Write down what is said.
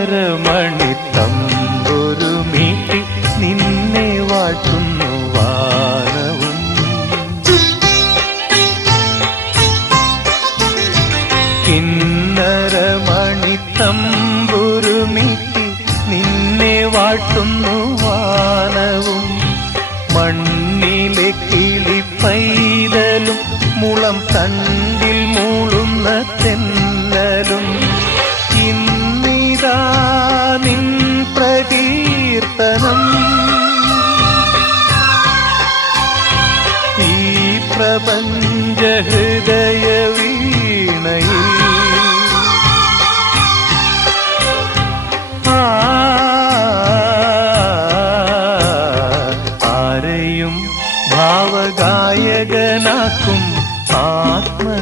കിന്നരമണി തമ്പൊരു മീട്ടി നിന്നെ വാഴ്ത്തുന്നു വാനവും കിന്നരമണി തമ്പൊരു മീട്ടി നിന്നെ വാഴ്ത്തുന്നു വാനവും മണ്ണിലെ കിളി പൈതലും മുളം തണ്ടിൽ പ്രകീർത്തനം ഈ പ്രപഞ്ച ഹൃദയ വീണയിൽ ആരെയും ഭാവഗായകനാക്കും ആത്മസൗന്ദര്യമാ